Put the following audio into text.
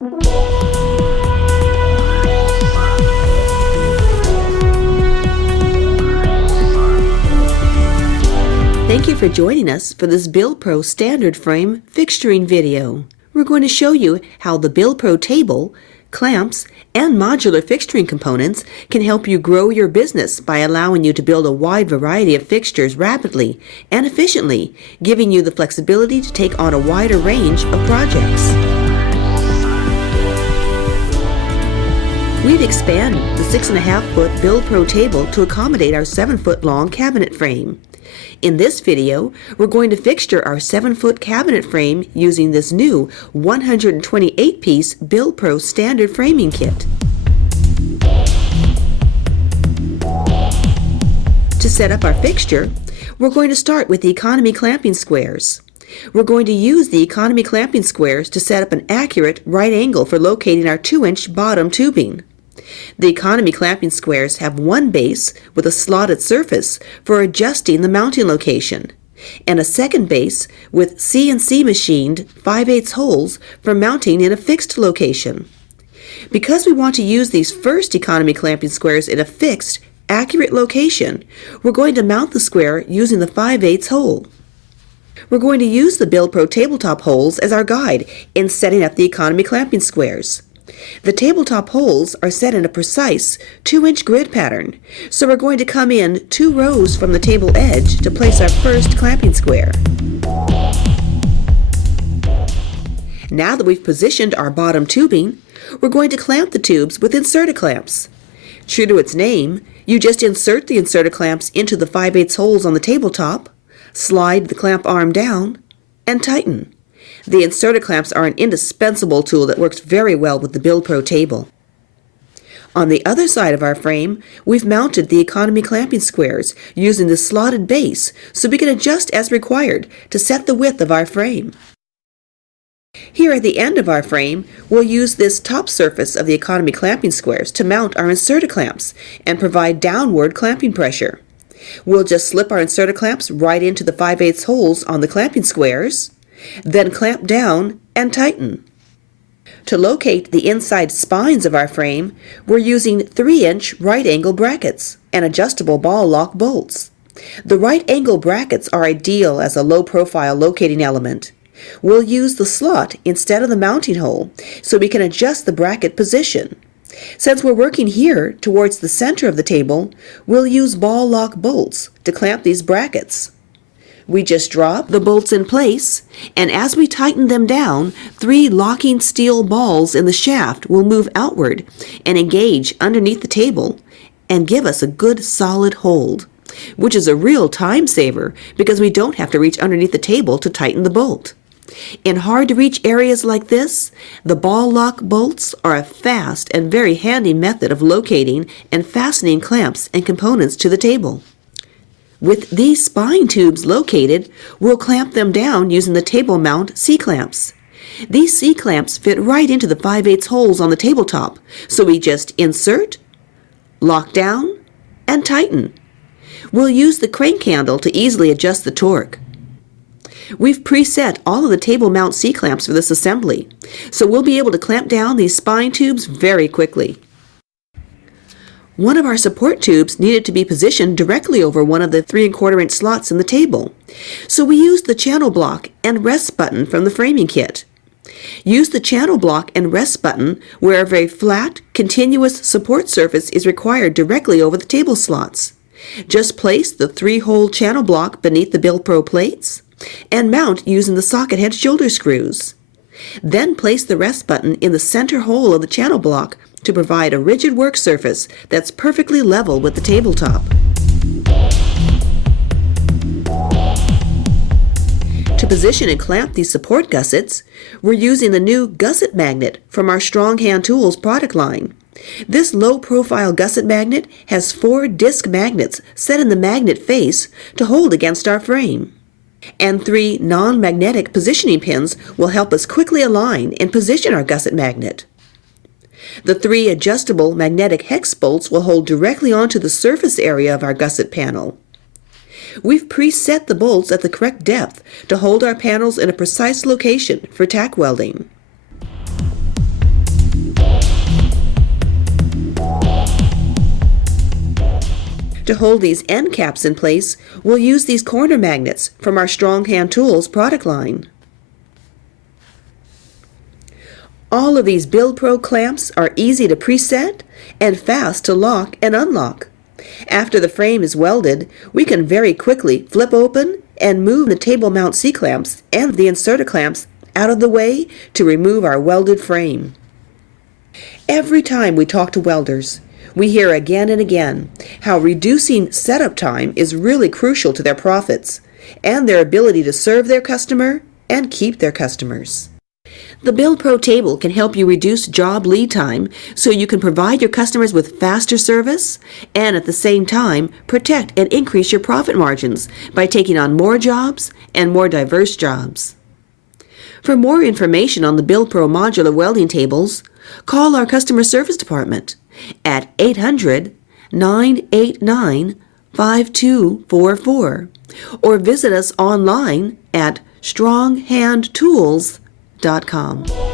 Thank you for joining us for this BuildPro standard frame fixturing video. We're going to show you how the BuildPro table, clamps, and modular fixturing components can help you grow your business by allowing you to build a wide variety of fixtures rapidly and efficiently, giving you the flexibility to take on a wider range of projects. We've expanded the 6.5-foot BuildPro table to accommodate our 7-foot long cabinet frame. In this video, we're going to fixture our 7-foot cabinet frame using this new 128-piece BuildPro standard framing kit. To set up our fixture, we're going to start with the economy clamping squares. We're going to use the economy clamping squares to set up an accurate right angle for locating our 2-inch bottom tubing. The economy clamping squares have one base with a slotted surface for adjusting the mounting location, and a second base with CNC machined 5/8 holes for mounting in a fixed location. Because we want to use these first economy clamping squares in a fixed, accurate location, we're going to mount the square using the 5/8 hole. We're going to use the BuildPro tabletop holes as our guide in setting up the economy clamping squares. The tabletop holes are set in a precise 2-inch grid pattern, so we're going to come in 2 rows from the table edge to place our first clamping square. Now that we've positioned our bottom tubing, we're going to clamp the tubes with inserter clamps. True to its name, you just insert the inserter clamps into the 5/8 holes on the tabletop, slide the clamp arm down, and tighten. The inserter clamps are an indispensable tool that works very well with the BuildPro table. On the other side of our frame, we've mounted the economy clamping squares using the slotted base so we can adjust as required to set the width of our frame. Here at the end of our frame, we'll use this top surface of the economy clamping squares to mount our inserter clamps and provide downward clamping pressure. We'll just slip our inserter clamps right into the 5/8 holes on the clamping squares, then clamp down and tighten. To locate the inside spines of our frame, we're using 3-inch right angle brackets and adjustable ball lock bolts. The right angle brackets are ideal as a low profile locating element. We'll use the slot instead of the mounting hole so we can adjust the bracket position. Since we're working here towards the center of the table, we'll use ball lock bolts to clamp these brackets. We just drop the bolts in place, and as we tighten them down, 3 locking steel balls in the shaft will move outward and engage underneath the table and give us a good solid hold, which is a real time saver because we don't have to reach underneath the table to tighten the bolt. In hard-to-reach areas like this, the ball lock bolts are a fast and very handy method of locating and fastening clamps and components to the table. With these spine tubes located, we'll clamp them down using the table mount C-clamps. These C-clamps fit right into the 5/8 holes on the tabletop, so we just insert, lock down, and tighten. We'll use the crank handle to easily adjust the torque. We've preset all of the table mount C-clamps for this assembly, so we'll be able to clamp down these spine tubes very quickly. One of our support tubes needed to be positioned directly over one of the 3¼ inch slots in the table, so we used the channel block and rest button from the framing kit. Use the channel block and rest button where a very flat, continuous support surface is required directly over the table slots. Just place the 3-hole channel block beneath the BuildPro plates and mount using the socket head shoulder screws. Then place the rest button in the center hole of the channel block to provide a rigid work surface that's perfectly level with the tabletop. To position and clamp these support gussets, we're using the new gusset magnet from our Strong Hand Tools product line. This low-profile gusset magnet has 4 disc magnets set in the magnet face to hold against our frame. And 3 non-magnetic positioning pins will help us quickly align and position our gusset magnet. The 3 adjustable magnetic hex bolts will hold directly onto the surface area of our gusset panel. We've preset the bolts at the correct depth to hold our panels in a precise location for tack welding. To hold these end caps in place, we'll use these corner magnets from our Strong Hand Tools product line. All of these BuildPro clamps are easy to preset and fast to lock and unlock. After the frame is welded, we can very quickly flip open and move the table mount C-clamps and the inserter clamps out of the way to remove our welded frame. Every time we talk to welders, we hear again and again how reducing setup time is really crucial to their profits and their ability to serve their customer and keep their customers. The BuildPro table can help you reduce job lead time so you can provide your customers with faster service and at the same time protect and increase your profit margins by taking on more jobs and more diverse jobs. For more information on the BuildPro modular welding tables, call our customer service department at 800-989-5244 or visit us online at stronghandtools.com.